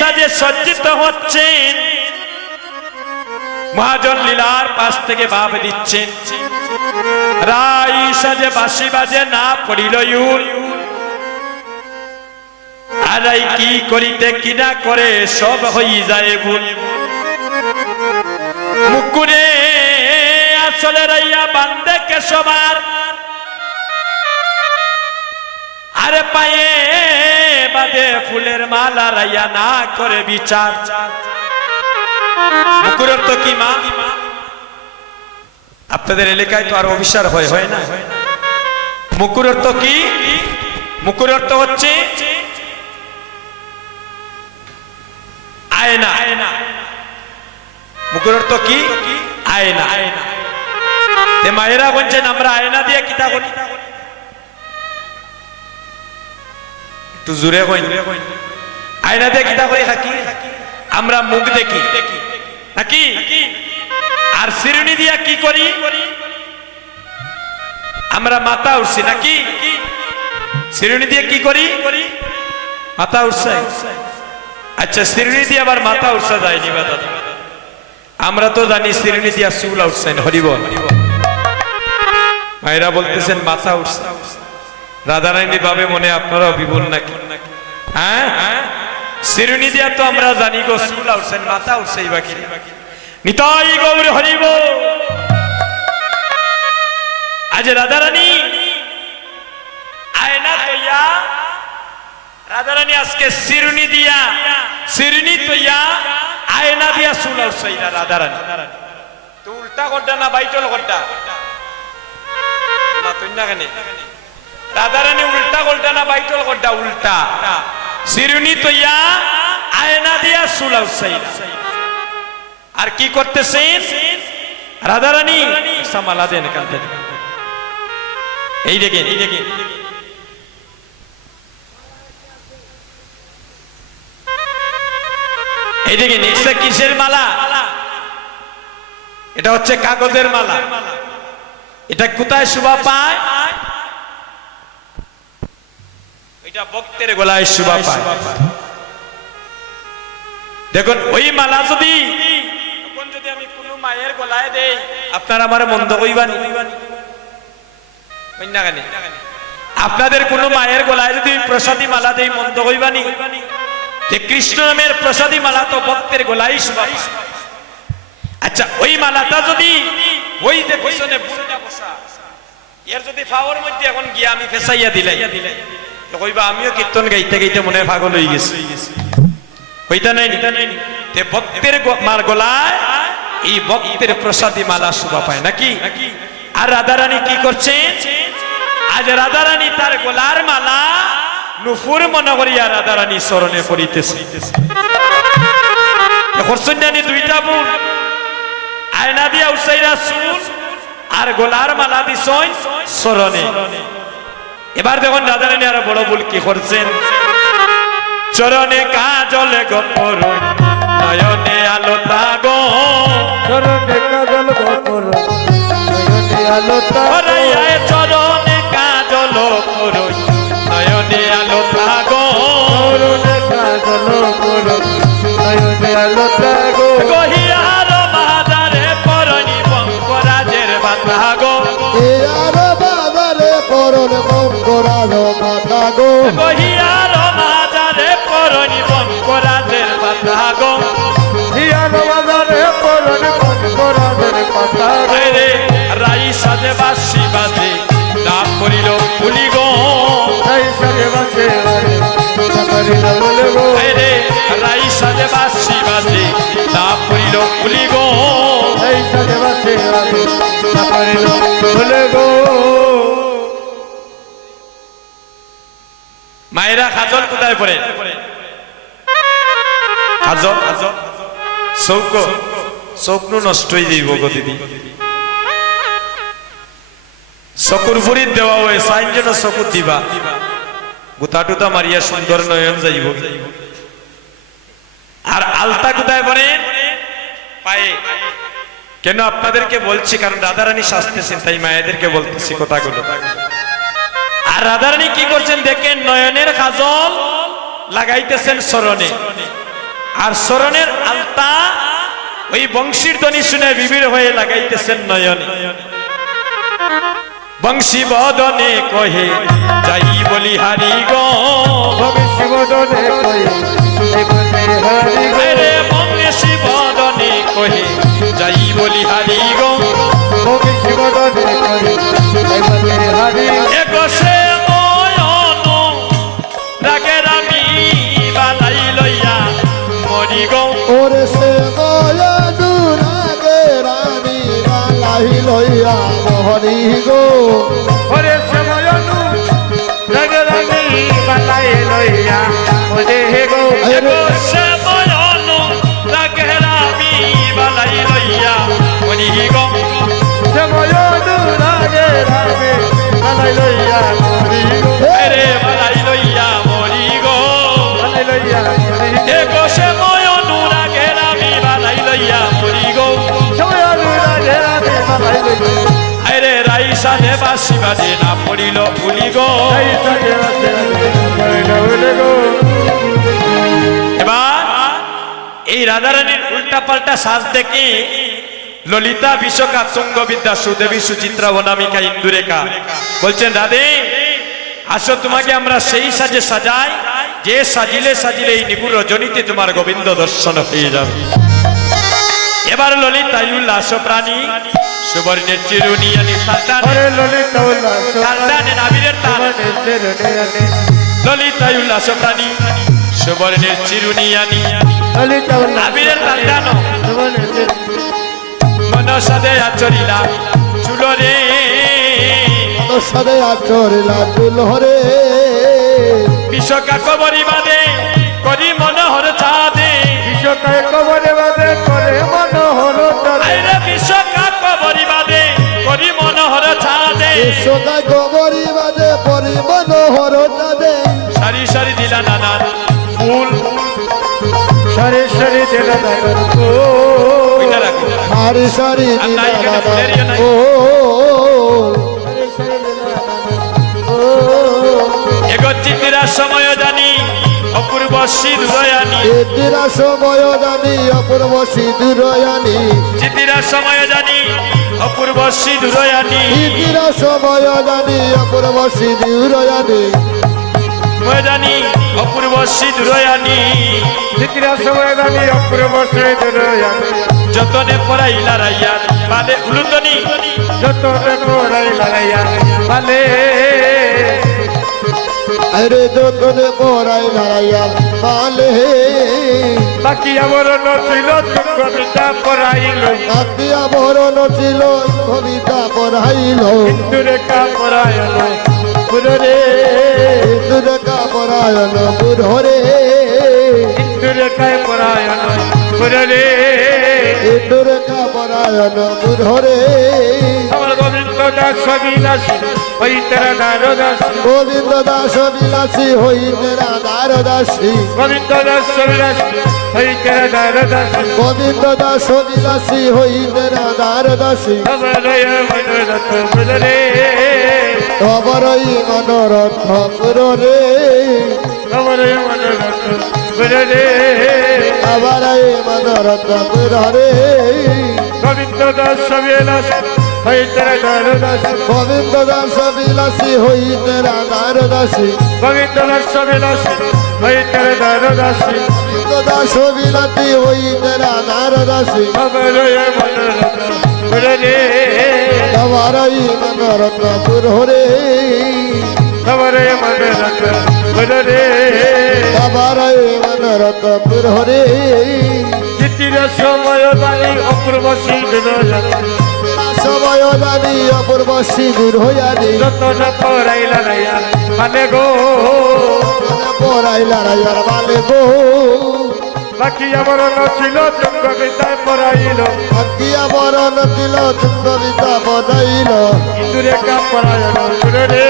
সাজে সজ্জিত হচ্ছেন, মহাজন লীলার পাশ থেকে ভাব দিচ্ছেন। রাই সাজে বাসি বাজে না পড়িল ইউল। আর এই কি করিতে কিনা করে সব হই যায় ভুল। মুকুরে আসলে রাইয়া বান্দে কেশবার। আরে পায়ে বাদে ফুলের মালা রাইয়া না করে বিচার। মুকুরের তো কি মা? আপনাদের এলাকায় তো আর অভিসার হয় হয় না। মুকুরের তো কি? মুকুরের তো হচ্ছে আয়না। আয়না মুকুরের কি? আয়না। আয়না মায়েরা বলছেন, আমরা আয়না দিয়ে কিতা করি একটু জোরে কইন। আয়না দিয়ে কিতা করে থাকি। আমরা মুখ দেখি। নাকি? আর শিরুনি দিয়া কি করি? আমরা মাথা উঠছি, নাকি? শিরুনি দিয়ে কি করি? মাথা উঠছে। আচ্ছা শিরুনি দিয়ে আবার মাথা উঠছে যায়নি বা দাদা। আমরা তো জানি শিরুনি দিয়া চুল উঠছেন হরিব মায়েরা বলতেছেন, মাথা উঠছে। রাধারানী ভাবে মনে আপনারাও বিভুল নাকি? হ্যাঁ? শিরুনি দিয়া তো আমরা জানি গো, চুল উঠছেন মাথা উঠছে বাকি নিতাই গৌর হরিব। আজ রাধারানী, আয়না তৈয়া। রাধারানী আজকে শিরুনি দিয়া শিরুনি তৈয়া, আয়না দিয়া চুল উঠছে রাধারানী। তো উল্টা করটা না, বাইটল করটা না তুই না কেন? রাধারানী উল্টা গোলটা না বাইটল গোলটা উল্টা? শিরুনি তৈয়া, আয়না দিয়া সুলাউ আর কি করতেছেন রাধারানী, সামালা দেন এখান এই দেখেন এই দেখেন। এই দেখেন এটা কিসের মালা? এটা হচ্ছে কাগজের মালা। এটা কোথায় শোভা পায়? এটা ভক্তের গলায় শোভা পায়। দেখুন, ওই মালা যদি যদি আমি কোনো মায়ের গলায় দেই, আপনার আমার মন্দ কইবানি? কন্যা গানে আপনাদের কোনো মায়ের গলায় যদি প্রসাদী মালা দেই, মন্দ কইবানি? যে কৃষ্ণ নামের প্রসাদী মালা তো ভক্তের গলায় শোভা আচ্ছা ওই মালাটা যদি ওই যে পিছনে বসা, এর যদি ফাওয়ার মধ্যে এখন গিয়া আমি ফেসাইয়া দিলাই। তো কইবা, আমিও কীর্তন গাইতে গাইতে মনে পাগল হয়ে গেছি। হইতা নাই? তে ভক্তের মার গলায় এই ভক্তের প্রসাদী মালা শোভা পায় নাকি? আর রাধারানী কি করছে? আজ রাধারানী তার গলার মালা নুপুর মনে করিয়া রাধারানী স্মরণে পড়িতেছে। হরসন্যানী দুইটা বোন আয়না দিয়া উসাইরা চুল আর গোলার মালা দিছই স্মরণে। এবার দেখুন রাধারানী আরও বড় ভুল কি করছেন। চরণে কাজল গপর নয়নে আলো তাগো। চরণে কাজল গপর নয়নে আলো তাগ। চরণে কাজল গপর সাকারিল বলে গো। মায়েরা খাজল কোথায় পড়ে? খাজল? চৌক? চৌকনো নষ্ট হয়ে যাইব গো দিদি। চকুর ভরিত দেওয়া হয় সাইন যেন চকুর দিবা। গুতা টুতা মারিয়া সুন্দর নয়ন যাইব। আর আলতা কোথায় পড়ে? পায়ে। কেন আপনাদেরকে বলছি? কারণ রাধারানী শাস্তেছেন তাই মায়েদেরকে বলতেছি কথাগুলো। আর রাধারানী কি করছেন দেখেন নয়নের কাজল লাগাইতেছেন স্মরণে। আর স্মরণের আলতা ওই বংশীর ধ্বনি শুনে বিবির হয়ে লাগাইতেছেন নয়নে। বংশী বদনে কহে যাই বলি হারি গো। ভবিষ্যবদনে কই এগোতে হারি বংশী বদনে কহে যাই বলি হারি গো ভবিষ্যবদনে বাসি বাজে না পড়িল গো। এবার এই রাধারানীর উল্টা পাল্টা সাজ দেখে ললিতা বিশ্বকা সুদেবী সুচিত্রা অনামিকা ইন্দুরেখা। বলছেন, রাধে, আসো তোমাকে আমরা সেই সাজে সাজাই, যে সাজিলে সাজিলে এই নিপুর রজনীতে তোমার গোবিন্দ দর্শন হয়ে যাবে। এবার ললিতা উল্লাস প্রাণী। সুবর্ণের ললিত উল্লাস টানে নাবিরের তার চেরনে ললিতা উল্লাস প্রাণী সুবর্ণের চিরুনিয়ানি ললিত উল্লাস নাবিরের তার মনে চেরনে মনসাদে আচরিলা চুলরে। সাথে আচরিলা দুলহরে বিশ্বকা কবরি বাদে করি মনোহর চাঁদে সদায় গোবরি বাদে পরি মনোহর চাঁদে সারি সারি দিলা নানান ফুল। সারি সারি দিল ওইটা রাখো। সারি সারি এখানে ফুলের ইয়ে নাই। ও এগো চিতিরা সময় জানি অপূর্ব সিধুরয়ানি এতিরা সময় জানি অপূর্ব সিঁদুরয়ানি চিতিরা সময় জানি অপূর্ব সিধুরয়ানি ইতিরা সময় জানি অপূর্ব সিঁদুরয়ানি মই জানি অপূর্ব সিধুরয়ানি চিত্রা সময় দামি অপূর্ব সে দুরয়া যতনে পড়াইলা রাইয়া বাদে উলুতনি যত কোরাই লাগাইয়া ভালে আরে যতনে পড়াই নারায়া মালে বাকি আমার নছিল কবিতা পড়াইল। কাতিয়া বরণ ছিল কবিতা পড়াইল। হিন্দুরেখা পড়াইল পুরে দুর্গা পরায়ণ বুড়রে। হিন্দুরেখায় পড়াইল পুরে দুর্গা পরায়ণ বুড়রে। আমার গোবিন্দ দাস সবিলাসী ওই তারা নারদাসী। গোবিন্দ দাস বিলাসী হইতে রাধার দাসী গোবিন্দ দাস সবিলাসী ওই তারা নারদাসী গোবিন্দ দাস বিলাসী হইতে রাধার দাসী? আমার মনোরথ পুরে তবরই মনোরথ পুররে আমার মনোরথ পুরে আবারই মনোরথ পুররে গোবিন্দ দাস সবিলাসী ওই তারা নারদাসী গোবিন্দ দাস বিলাসী হইতে রাধার দাসী? গোবিন্দ দাস সবিলাসী ওই তারা নারদাসী দাস বিলাসী হইতে রাধার দাসী আমার মনোরথ পুরে তবরই আমার মনোরথ পুরে তবরই পুররে চিতির সময় বাণী অপূর্ব সিদ্ধ সময় জানি অপূর্ব হইয়ানি। যত না পড়াইলা নাইয়া মানে গো। পড়াইলা রায়ার মালে গো। বাকি আমার নছিল কবিতায় পড়াইল। আকিয়া বরণ দিল কবিতা বনাইল ইন্দুরে কা পড়াইল রে।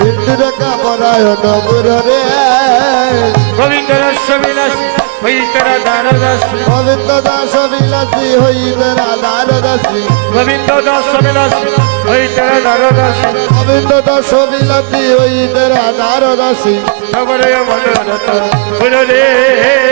হিন্দু রেখা পরায়ণ পুররে গোবিন্দ রস বিলাসী ওই তারা দারদাসী গোবিন্দ দাস বিলাসী হইতে রাধার দাসী গোবিন্দ দাস বিলাসী ওই তারা দারদাসী গোবিন্দ দাস বিলাসী হইতে রাধার দাসী খবরে মনোরথ রে। তব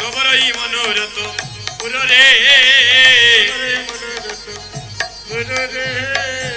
তোমারই মনোরত পুরো রে মনোরত পুরো রে